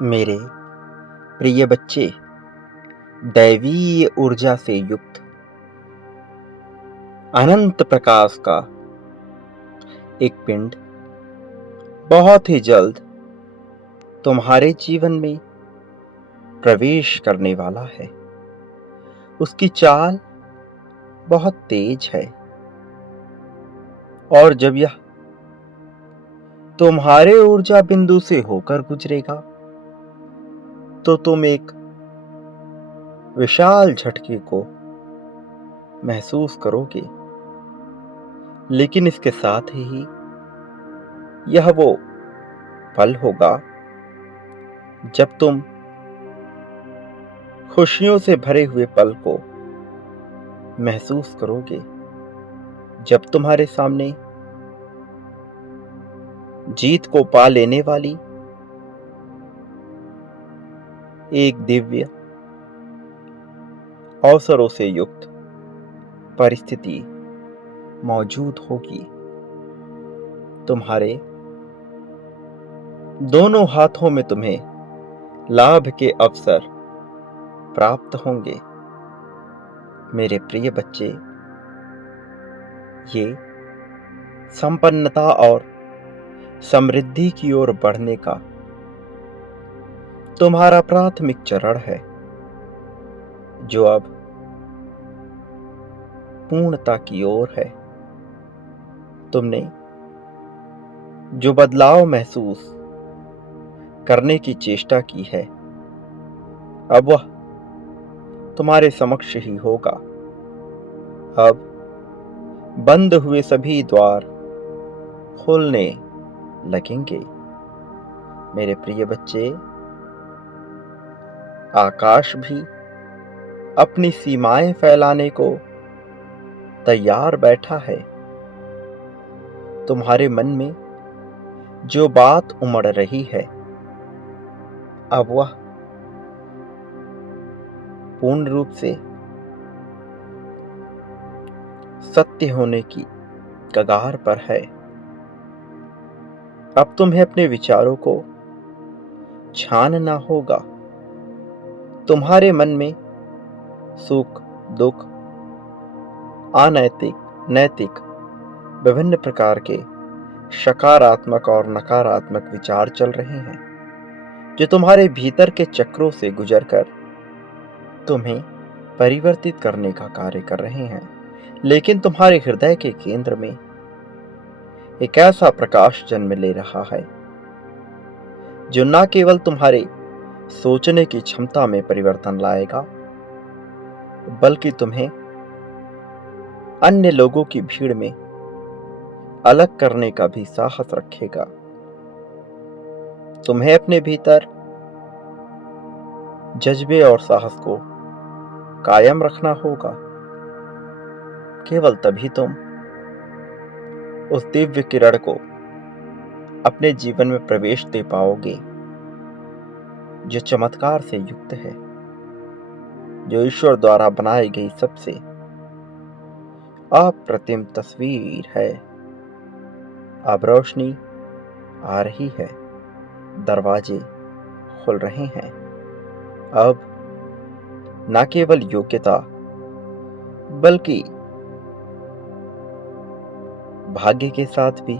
मेरे प्रिय बच्चे, दैवीय ऊर्जा से युक्त अनंत प्रकाश का एक पिंड बहुत ही जल्द तुम्हारे जीवन में प्रवेश करने वाला है। उसकी चाल बहुत तेज है और जब यह तुम्हारे ऊर्जा बिंदु से होकर गुजरेगा तो तुम एक विशाल झटके को महसूस करोगे। लेकिन इसके साथ ही यह वो पल होगा जब तुम खुशियों से भरे हुए पल को महसूस करोगे, जब तुम्हारे सामने जीत को पा लेने वाली एक दिव्य अवसरों से युक्त परिस्थिति मौजूद होगी। तुम्हारे दोनों हाथों में तुम्हें लाभ के अवसर प्राप्त होंगे। मेरे प्रिय बच्चे, ये संपन्नता और समृद्धि की ओर बढ़ने का तुम्हारा प्राथमिक चरण है, जो अब पूर्णता की ओर है। तुमने जो बदलाव महसूस करने की चेष्टा की है, अब वह तुम्हारे समक्ष ही होगा। अब बंद हुए सभी द्वार खुलने लगेंगे। मेरे प्रिय बच्चे, आकाश भी अपनी सीमाएं फैलाने को तैयार बैठा है। तुम्हारे मन में जो बात उमड़ रही है, अब वह पूर्ण रूप से सत्य होने की कगार पर है। अब तुम्हें अपने विचारों को छानना होगा। तुम्हारे मन में सुख, दुख, अनैतिक, नैतिक विभिन्न प्रकार के सकारात्मक और नकारात्मक विचार चल रहे हैं, जो तुम्हारे भीतर के चक्रों से गुजरकर तुम्हें परिवर्तित करने का कार्य कर रहे हैं। लेकिन तुम्हारे हृदय के केंद्र में एक ऐसा प्रकाश जन्म ले रहा है, जो न केवल तुम्हारे सोचने की क्षमता में परिवर्तन लाएगा, बल्कि तुम्हें अन्य लोगों की भीड़ में अलग करने का भी साहस रखेगा। तुम्हें अपने भीतर जज्बे और साहस को कायम रखना होगा। केवल तभी तुम उस दिव्य किरण को अपने जीवन में प्रवेश दे पाओगे, जो चमत्कार से युक्त है, जो ईश्वर द्वारा बनाई गई सबसे अप्रतिम तस्वीर है। अब रोशनी आ रही है, दरवाजे खुल रहे हैं। अब न केवल योग्यता बल्कि भाग्य के साथ भी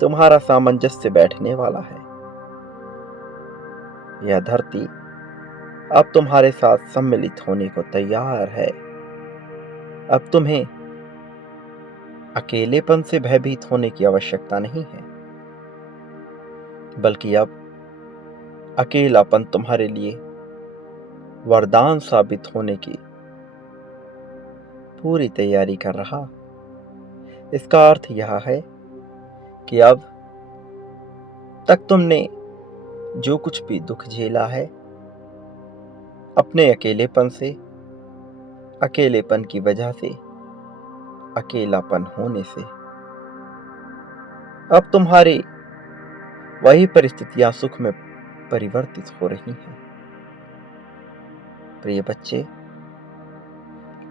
तुम्हारा सामंजस्य बैठने वाला है। यह धरती अब तुम्हारे साथ सम्मिलित होने को तैयार है। अब तुम्हें अकेलेपन से भयभीत होने की आवश्यकता नहीं है, बल्कि अब अकेलापन तुम्हारे लिए वरदान साबित होने की पूरी तैयारी कर रहा। इसका अर्थ यह है कि अब तक तुमने जो कुछ भी दुख झेला है, अपने अकेलेपन से, अकेलेपन की वजह से, अकेलापन होने से, अब तुम्हारी वही परिस्थितियां सुख में परिवर्तित हो रही हैं। प्रिय बच्चे,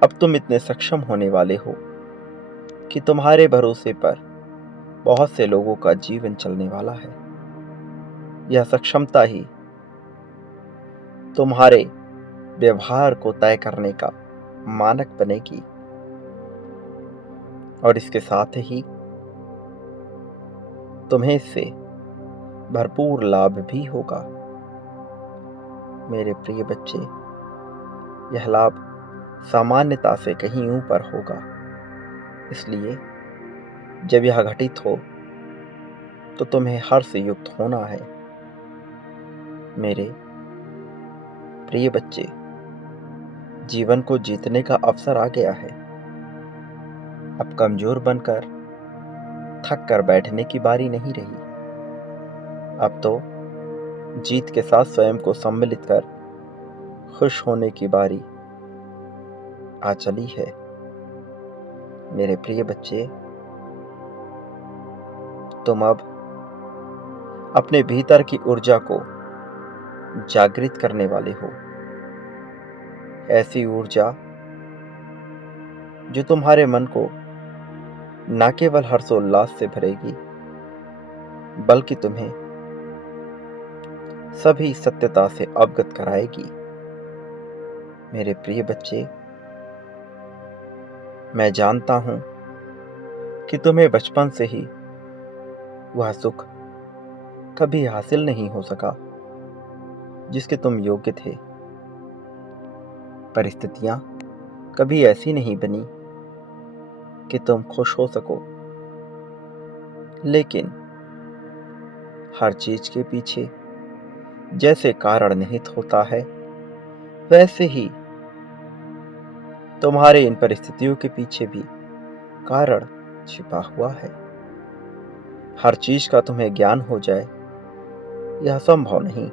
अब तुम इतने सक्षम होने वाले हो कि तुम्हारे भरोसे पर बहुत से लोगों का जीवन चलने वाला है। यह सक्षमता ही तुम्हारे व्यवहार को तय करने का मानक बनेगी और इसके साथ ही तुम्हें इससे भरपूर लाभ भी होगा। मेरे प्रिय बच्चे, यह लाभ सामान्यता से कहीं ऊपर होगा। इसलिए जब यह घटित हो तो तुम्हें हर्ष से युक्त होना है। मेरे प्रिय बच्चे, जीवन को जीतने का अवसर आ गया है। अब कमजोर बनकर थक कर बैठने की बारी नहीं रही। अब तो जीत के साथ स्वयं को सम्मिलित कर खुश होने की बारी आ चली है। मेरे प्रिय बच्चे, तुम अब अपने भीतर की ऊर्जा को जागृत करने वाले हो। ऐसी ऊर्जा जो तुम्हारे मन को न केवल हर्षोल्लास से भरेगी, बल्कि तुम्हें सभी सत्यता से अवगत कराएगी। मेरे प्रिय बच्चे, मैं जानता हूं कि तुम्हें बचपन से ही वह सुख कभी हासिल नहीं हो सका जिसके तुम योग्य थे। परिस्थितियां कभी ऐसी नहीं बनी कि तुम खुश हो सको। लेकिन हर चीज के पीछे जैसे कारण निहित होता है, वैसे ही तुम्हारे इन परिस्थितियों के पीछे भी कारण छिपा हुआ है। हर चीज का तुम्हें ज्ञान हो जाए यह संभव नहीं,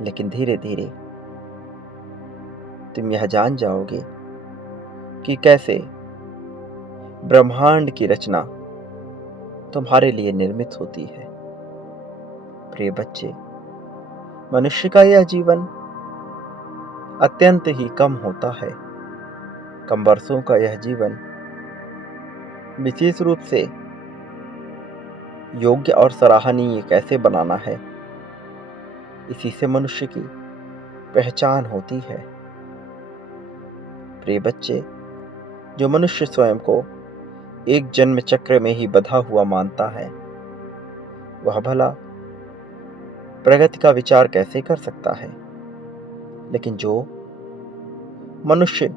लेकिन धीरे धीरे तुम यह जान जाओगे कि कैसे ब्रह्मांड की रचना तुम्हारे लिए निर्मित होती है। प्रिय बच्चे, मनुष्य का यह जीवन अत्यंत ही कम होता है। कम वर्षों का यह जीवन विशेष रूप से योग्य और सराहनीय कैसे बनाना है, इसी से मनुष्य की पहचान होती है। प्रिय बच्चे, जो मनुष्य स्वयं को एक जन्म चक्र में ही बंधा हुआ मानता है, वह भला प्रगति का विचार कैसे कर सकता है। लेकिन जो मनुष्य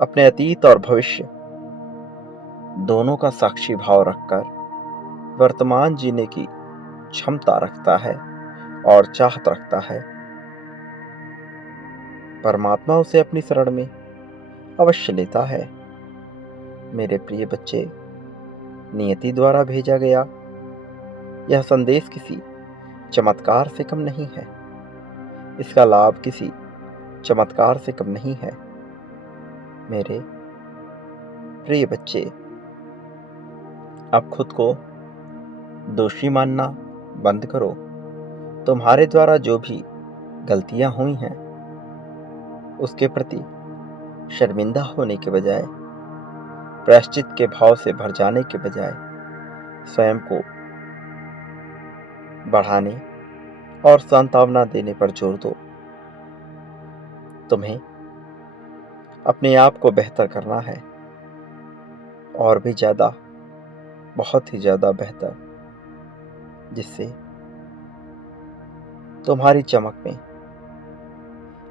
अपने अतीत और भविष्य दोनों का साक्षी भाव रखकर वर्तमान जीने की क्षमता रखता है और चाहत रखता है, परमात्मा उसे अपनी शरण में अवश्य लेता है। मेरे प्रिय बच्चे, नियति द्वारा भेजा गया यह संदेश किसी चमत्कार से कम नहीं है। इसका लाभ किसी चमत्कार से कम नहीं है। मेरे प्रिय बच्चे, अब खुद को दोषी मानना बंद करो। तुम्हारे द्वारा जो भी गलतियां हुई हैं, उसके प्रति शर्मिंदा होने के बजाय, प्रायश्चित के भाव से भर जाने के बजाय, स्वयं को बढ़ाने और सांत्वना देने पर जोर दो। तुम्हें अपने आप को बेहतर करना है, और भी ज्यादा, बहुत ही ज्यादा बेहतर, जिससे तुम्हारी चमक में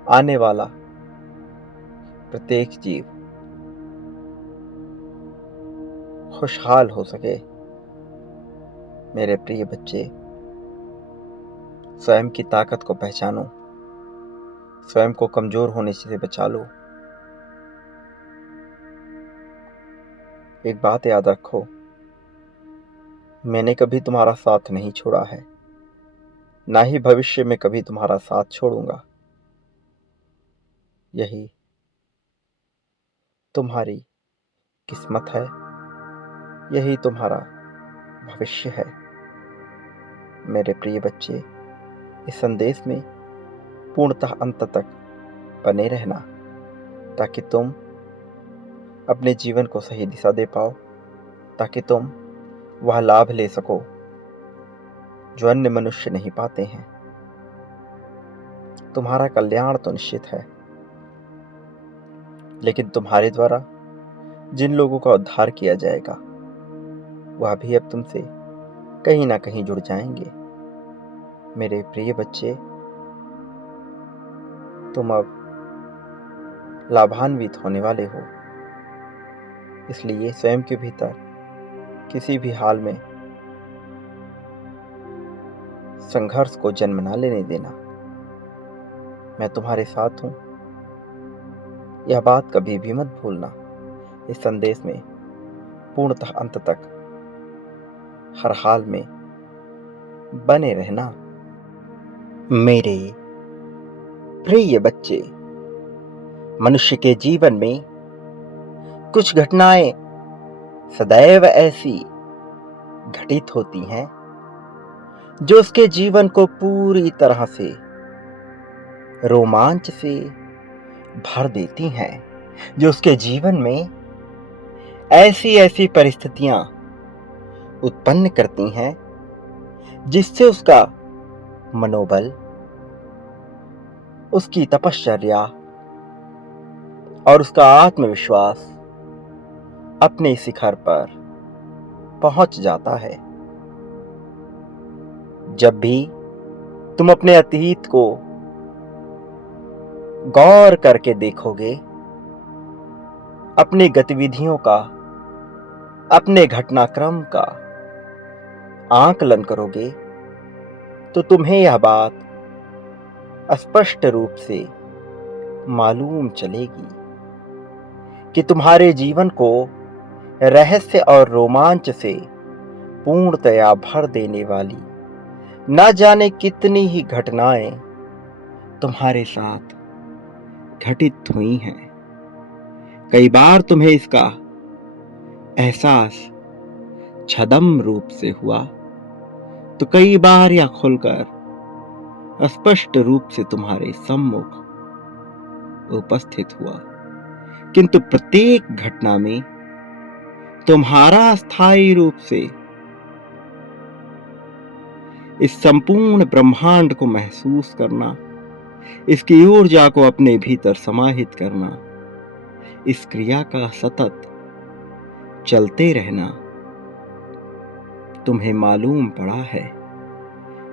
आने वाला प्रत्येक जीव खुशहाल हो सके। मेरे प्रिय बच्चे, स्वयं की ताकत को पहचानो, स्वयं को कमजोर होने से बचा लो। एक बात याद रखो, मैंने कभी तुम्हारा साथ नहीं छोड़ा है, ना ही भविष्य में कभी तुम्हारा साथ छोड़ूंगा। यही तुम्हारी किस्मत है, यही तुम्हारा भविष्य है। मेरे प्रिय बच्चे, इस संदेश में पूर्णतः अंत तक बने रहना, ताकि तुम अपने जीवन को सही दिशा दे पाओ, ताकि तुम वह लाभ ले सको जो अन्य मनुष्य नहीं पाते हैं। तुम्हारा कल्याण तो निश्चित है, लेकिन तुम्हारे द्वारा जिन लोगों का उद्धार किया जाएगा वह भी अब तुमसे कहीं ना कहीं जुड़ जाएंगे। मेरे प्रिय बच्चे, तुम अब लाभान्वित होने वाले हो, इसलिए स्वयं के भीतर किसी भी हाल में संघर्ष को जन्म ना लेने देना। मैं तुम्हारे साथ हूं, यह बात कभी भी मत भूलना। इस संदेश में पूर्णतः अंत तक हर हाल में बने रहना। मेरे प्रिय बच्चे, मनुष्य के जीवन में कुछ घटनाएं सदैव ऐसी घटित होती हैं जो उसके जीवन को पूरी तरह से रोमांच से भर देती हैं, जो उसके जीवन में ऐसी ऐसी परिस्थितियां उत्पन्न करती हैं जिससे उसका मनोबल, उसकी तपश्चर्या और उसका आत्मविश्वास अपने शिखर पर पहुंच जाता है। जब भी तुम अपने अतीत को गौर करके देखोगे, अपनी गतिविधियों का, अपने घटनाक्रम का आकलन करोगे, तो तुम्हें यह बात स्पष्ट रूप से मालूम चलेगी कि तुम्हारे जीवन को रहस्य और रोमांच से पूर्णतया भर देने वाली न जाने कितनी ही घटनाएं तुम्हारे साथ घटित हुई हैं। कई बार तुम्हें इसका एहसास छद्म रूप से हुआ, तो कई बार यह खुलकर स्पष्ट रूप से तुम्हारे सम्मुख उपस्थित हुआ। किंतु प्रत्येक घटना में तुम्हारा स्थायी रूप से इस संपूर्ण ब्रह्मांड को महसूस करना, इसकी ऊर्जा को अपने भीतर समाहित करना, इस क्रिया का सतत चलते रहना तुम्हें मालूम पड़ा है।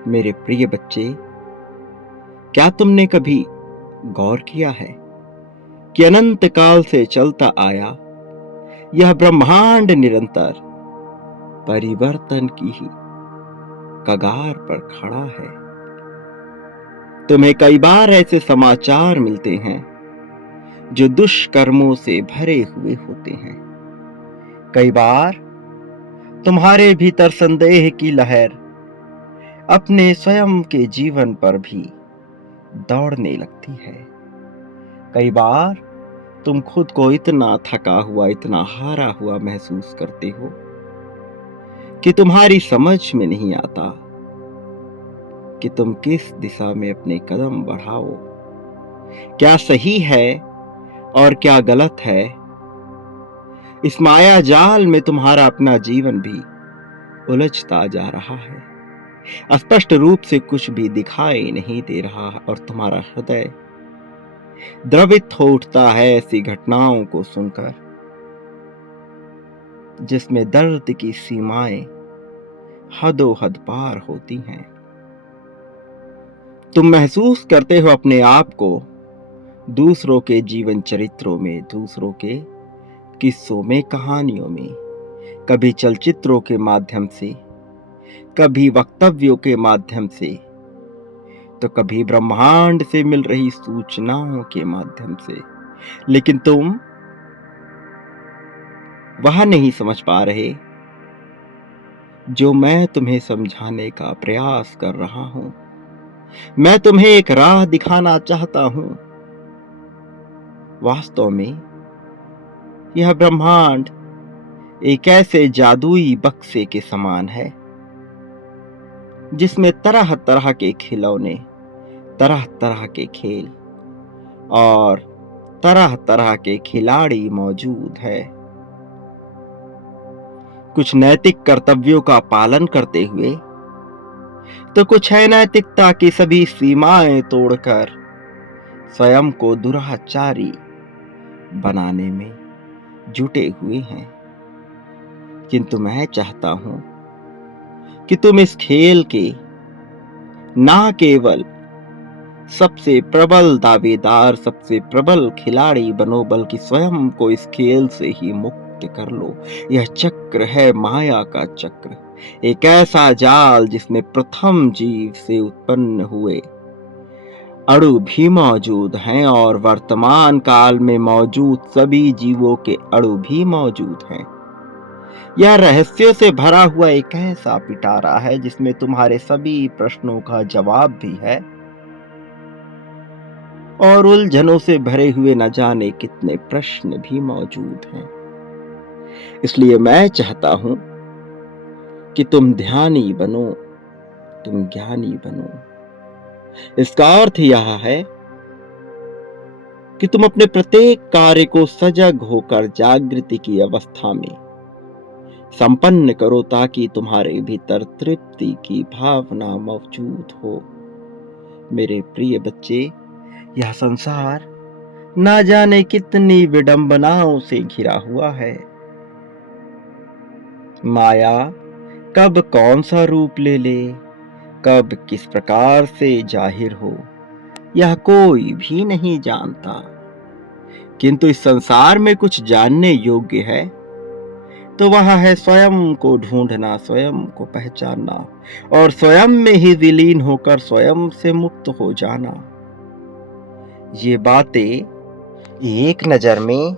मेरे प्रिय बच्चे, क्या तुमने कभी गौर किया है कि अनंत काल से चलता आया यह ब्रह्मांड निरंतर परिवर्तन की ही कगार पर खड़ा है। तुम्हें कई बार ऐसे समाचार मिलते हैं जो दुष्कर्मों से भरे हुए होते हैं। कई बार तुम्हारे भीतर संदेह की लहर अपने स्वयं के जीवन पर भी दौड़ने लगती है। कई बार तुम खुद को इतना थका हुआ, इतना हारा हुआ महसूस करते हो कि तुम्हारी समझ में नहीं आता कि तुम किस दिशा में अपने कदम बढ़ाओ, क्या सही है और क्या गलत है। इस माया जाल में तुम्हारा अपना जीवन भी उलझता जा रहा है। स्पष्ट रूप से कुछ भी दिखाई नहीं दे रहा और तुम्हारा हृदय द्रवित हो उठता है ऐसी घटनाओं को सुनकर जिसमें दर्द की सीमाएं हदो हद पार होती हैं। तुम महसूस करते हो अपने आप को दूसरों के जीवन चरित्रों में, दूसरों के किस्सों में, कहानियों में, कभी चलचित्रों के माध्यम से, कभी वक्तव्यों के माध्यम से, तो कभी ब्रह्मांड से मिल रही सूचनाओं के माध्यम से। लेकिन तुम वह नहीं समझ पा रहे जो मैं तुम्हें समझाने का प्रयास कर रहा हूं। मैं तुम्हें एक राह दिखाना चाहता हूं। वास्तव में यह ब्रह्मांड एक ऐसे जादुई बक्से के समान है जिसमें तरह तरह के खिलौने, तरह तरह के खेल और तरह तरह के खिलाड़ी मौजूद है। कुछ नैतिक कर्तव्यों का पालन करते हुए तो कुछ है नैतिकता की सभी सीमाएं तोड़कर स्वयं को दुराचारी बनाने में जुटे हुए हैं। किंतु मैं चाहता हूं कि तुम इस खेल के ना केवल सबसे प्रबल दावेदार, सबसे प्रबल खिलाड़ी बनो, बल्कि स्वयं को इस खेल से ही मुक्त कर लो। यह चक्र है माया का चक्र, एक ऐसा जाल जिसमें प्रथम जीव से उत्पन्न हुए अणु भी मौजूद हैं और वर्तमान काल में मौजूद सभी जीवों के अणु भी मौजूद हैं। यह रहस्यों से भरा हुआ एक ऐसा पिटारा है जिसमें तुम्हारे सभी प्रश्नों का जवाब भी है और उलझनों से भरे हुए न जाने कितने प्रश्न भी मौजूद हैं। इसलिए मैं चाहता हूं कि तुम ध्यानी बनो, तुम ज्ञानी बनो। इसका अर्थ यह है कि तुम अपने प्रत्येक कार्य को सजग होकर जागृति की अवस्था में संपन्न करो, ताकि तुम्हारे भीतर तृप्ति की भावना मौजूद हो। मेरे प्रिय बच्चे, यह संसार ना जाने कितनी विडंबनाओं से घिरा हुआ है। माया कब कौन सा रूप ले ले, कब किस प्रकार से जाहिर हो, यह कोई भी नहीं जानता। किंतु इस संसार में कुछ जानने योग्य है तो वह है स्वयं को ढूंढना, स्वयं को पहचानना और स्वयं में ही विलीन होकर स्वयं से मुक्त हो जाना। ये बातें एक नजर में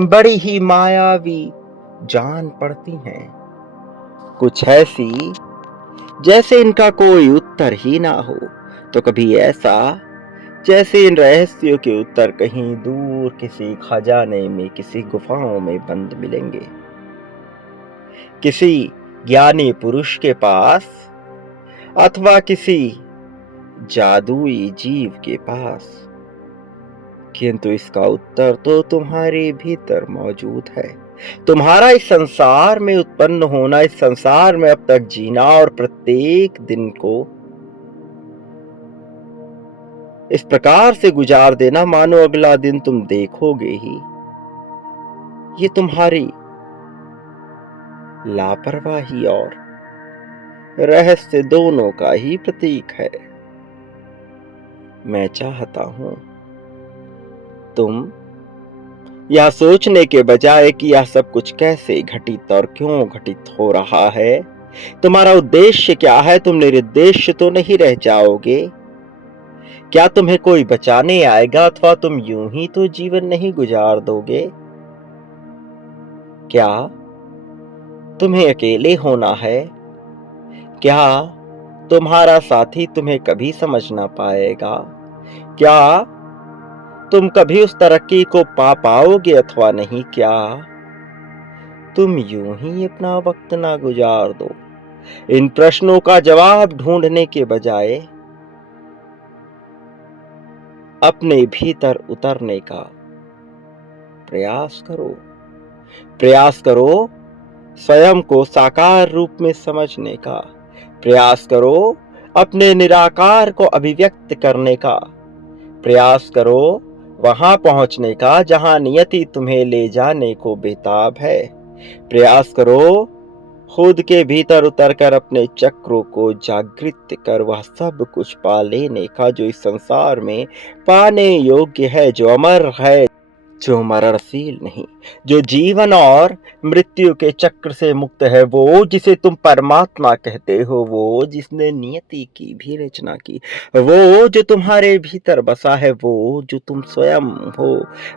बड़ी ही मायावी जान पड़ती हैं, कुछ ऐसी जैसे इनका कोई उत्तर ही ना हो, तो कभी ऐसा जैसे इन रहस्यों के उत्तर कहीं दूर किसी खजाने में, किसी गुफाओं में बंद मिलेंगे, किसी ज्ञानी पुरुष के पास अथवा किसी जादुई जीव के पास। किंतु इसका उत्तर तो तुम्हारे भीतर मौजूद है। तुम्हारा इस संसार में उत्पन्न होना, इस संसार में अब तक जीना और प्रत्येक दिन को इस प्रकार से गुजार देना मानो अगला दिन तुम देखोगे ही, ये तुम्हारी लापरवाही और रहस्य दोनों का ही प्रतीक है। मैं चाहता हूं तुम यह सोचने के बजाय कि यह सब कुछ कैसे घटित और क्यों घटित हो रहा है, तुम्हारा उद्देश्य क्या है, तुम निरुद्देश्य तो नहीं रह जाओगे। क्या तुम्हें कोई बचाने आएगा अथवा तुम यूं ही तो जीवन नहीं गुजार दोगे। क्या तुम्हें अकेले होना है, क्या तुम्हारा साथी तुम्हें कभी समझ ना पाएगा, क्या तुम कभी उस तरक्की को पा पाओगे अथवा नहीं, क्या तुम यूं ही अपना वक्त ना गुजार दो। इन प्रश्नों का जवाब ढूंढने के बजाय अपने भीतर उतरने का प्रयास करो। प्रयास करो स्वयं को साकार रूप में समझने का, प्रयास करो अपने निराकार को अभिव्यक्त करने का, प्रयास करो वहां पहुंचने का जहां नियति तुम्हें ले जाने को बेताब है। प्रयास करो खुद के भीतर उतरकर अपने चक्रों को जागृत कर वह सब कुछ पा लेने का जो इस संसार में पाने योग्य है, जो अमर है, जो मरणशील नहीं, जो जीवन और मृत्यु के चक्र से मुक्त है, वो जिसे तुम परमात्मा कहते हो, वो जिसने नियति की भी रचना की, वो जो तुम्हारे भीतर बसा है, वो जो तुम स्वयं हो,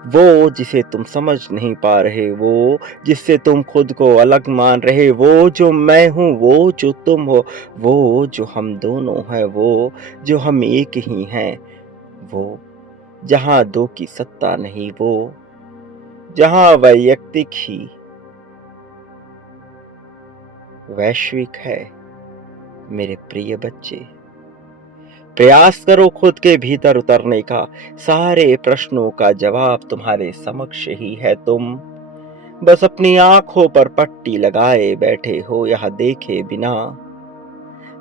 वो जिसे तुम समझ नहीं पा रहे, वो जिससे तुम खुद को अलग मान रहे, वो जो मैं हूं, वो जो तुम हो, वो जो हम दोनों हैं, वो जो हम एक ही हैं, वो जहां दो की सत्ता नहीं, वो जहां वैयक्तिक ही वैश्विक है। मेरे प्रिय बच्चे, प्रयास करो खुद के भीतर उतरने का। सारे प्रश्नों का जवाब तुम्हारे समक्ष ही है। तुम बस अपनी आंखों पर पट्टी लगाए बैठे हो, यह देखे बिना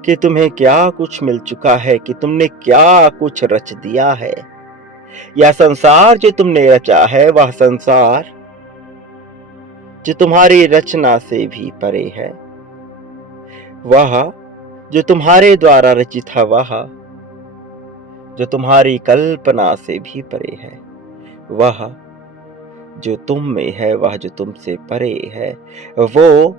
कि तुम्हें क्या कुछ मिल चुका है, कि तुमने क्या कुछ रच दिया है। यह संसार जो तुमने रचा है, वह संसार जो तुम्हारी रचना से भी परे है। वह जो तुम्हारे द्वारा रचित है, वह जो तुम्हारी कल्पना से भी परे है। वह जो तुम में है, वह जो तुमसे परे है। वो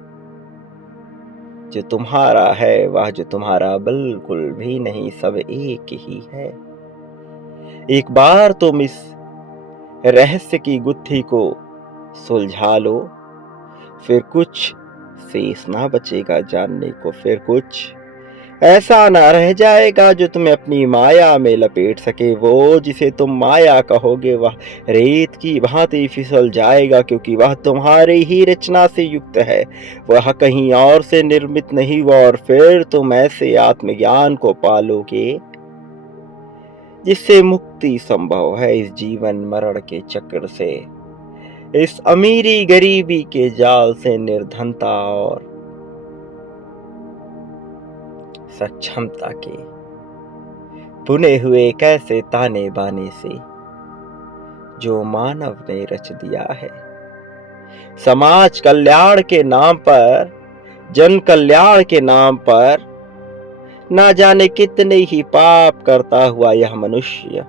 जो तुम्हारा है, वह जो तुम्हारा बिल्कुल भी नहीं, सब एक ही है। एक बार तुम इस रहस्य की गुत्थी को सुलझा लो, फिर कुछ शेष ना बचेगा जानने को। फिर कुछ ऐसा ना रह जाएगा जो तुम्हें अपनी माया में लपेट सके। वो जिसे तुम माया कहोगे, वह रेत की भांति फिसल जाएगा, क्योंकि वह तुम्हारी ही रचना से युक्त है। वह कहीं और से निर्मित नहीं हुआ। और फिर तुम ऐसे आत्मज्ञान को पालोगे जिससे मुक्ति संभव है इस जीवन मरण के चक्र से, इस अमीरी गरीबी के जाल से, निर्धनता और सक्षमता के बुने हुए कैसे ताने बाने से जो मानव ने रच दिया है। समाज कल्याण के नाम पर, जन कल्याण के नाम पर ना जाने कितने ही पाप करता हुआ यह मनुष्य,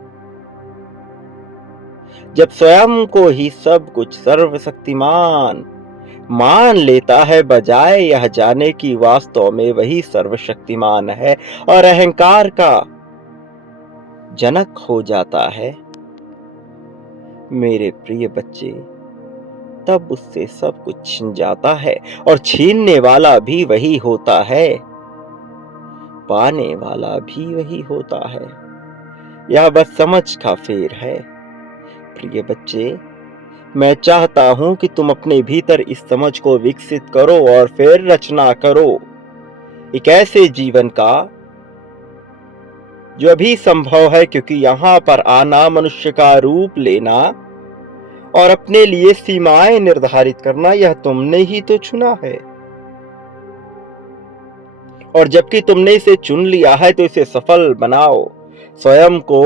जब स्वयं को ही सब कुछ सर्वशक्तिमान मान लेता है, बजाय यह जाने कि वास्तव में वही सर्वशक्तिमान है और अहंकार का जनक हो जाता है, मेरे प्रिय बच्चे, तब उससे सब कुछ छिन जाता है। और छीनने वाला भी वही होता है, पाने वाला भी वही होता है। यह बस समझ का फेर है। प्रिय बच्चे, मैं चाहता हूं कि तुम अपने भीतर इस समझ को विकसित करो और फिर रचना करो एक ऐसे जीवन का जो अभी संभव है, क्योंकि यहां पर आना, मनुष्य का रूप लेना और अपने लिए सीमाएं निर्धारित करना, यह तुमने ही तो चुना है। और जबकि तुमने इसे चुन लिया है, तो इसे सफल बनाओ। स्वयं को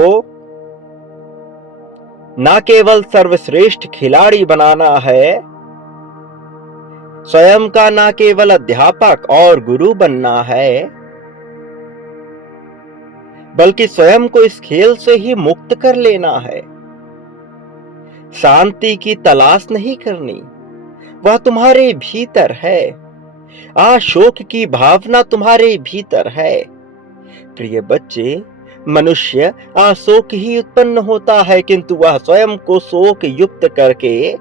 ना केवल सर्वश्रेष्ठ खिलाड़ी बनाना है, स्वयं का ना केवल अध्यापक और गुरु बनना है, बल्कि स्वयं को इस खेल से ही मुक्त कर लेना है। शांति की तलाश नहीं करनी, वह तुम्हारे भीतर है। शोक की भावना तुम्हारे भीतर है। प्रिय बच्चे, मनुष्य शोक ही उत्पन्न होता है, किंतु वह स्वयं को शोक युक्त करके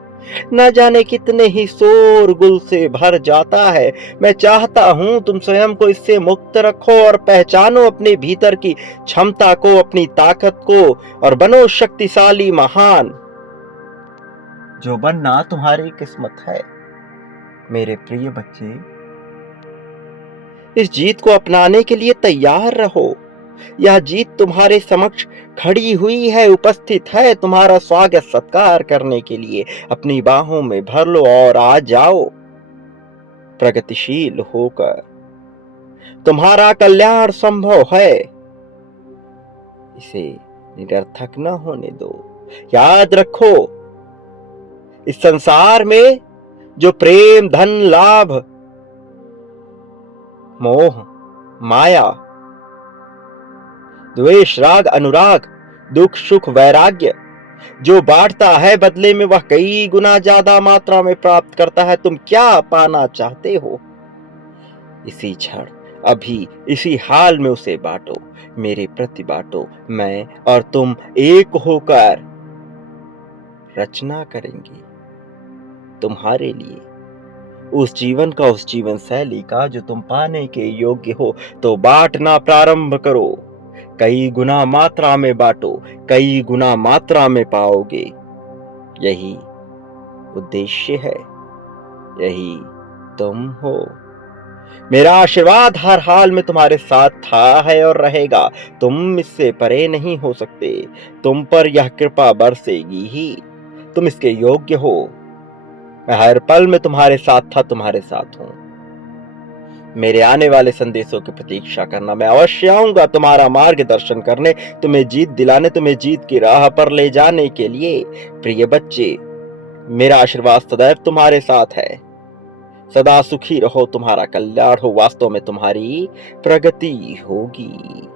न जाने कितने ही शोरगुल से भर जाता है। मैं चाहता हूं तुम स्वयं को इससे मुक्त रखो और पहचानो अपने भीतर की क्षमता को, अपनी ताकत को, और बनो शक्तिशाली, महान, जो बनना तुम्हारी किस्मत है। मेरे प्रिय बच्चे, इस जीत को अपनाने के लिए तैयार रहो। यह जीत तुम्हारे समक्ष खड़ी हुई है, उपस्थित है, तुम्हारा स्वागत सत्कार करने के लिए। अपनी बाहों में भर लो और आ जाओ प्रगतिशील होकर। तुम्हारा कल्याण संभव है, इसे निरर्थक न होने दो। याद रखो, इस संसार में जो प्रेम, धन, लाभ, मोह, माया, द्वेष, राग, अनुराग, दुख, सुख, वैराग्य जो बांटता है, बदले में वह कई गुना ज्यादा मात्रा में प्राप्त करता है। तुम क्या पाना चाहते हो, इसी क्षण, अभी, इसी हाल में उसे बांटो, मेरे प्रति बांटो। मैं और तुम एक होकर रचना करेंगे तुम्हारे लिए उस जीवन का, उस जीवन शैली का जो तुम पाने के योग्य हो। तो बांटना प्रारंभ करो, कई गुना मात्रा में बांटो, कई गुना मात्रा में पाओगे। यही उद्देश्य है, यही तुम हो। मेरा आशीर्वाद हर हाल में तुम्हारे साथ था, है और रहेगा। तुम इससे परे नहीं हो सकते। तुम पर यह कृपा बरसेगी ही, तुम इसके योग्य हो। मैं हर पल में तुम्हारे साथ था, तुम्हारे साथ हूं। मेरे आने वाले संदेशों की प्रतीक्षा करना। मैं अवश्य आऊंगा तुम्हारा मार्गदर्शन करने, तुम्हें जीत दिलाने, तुम्हें जीत की राह पर ले जाने के लिए। प्रिय बच्चे, मेरा आशीर्वाद सदैव तुम्हारे साथ है। सदा सुखी रहो, तुम्हारा कल्याण हो, वास्तव में तुम्हारी प्रगति होगी।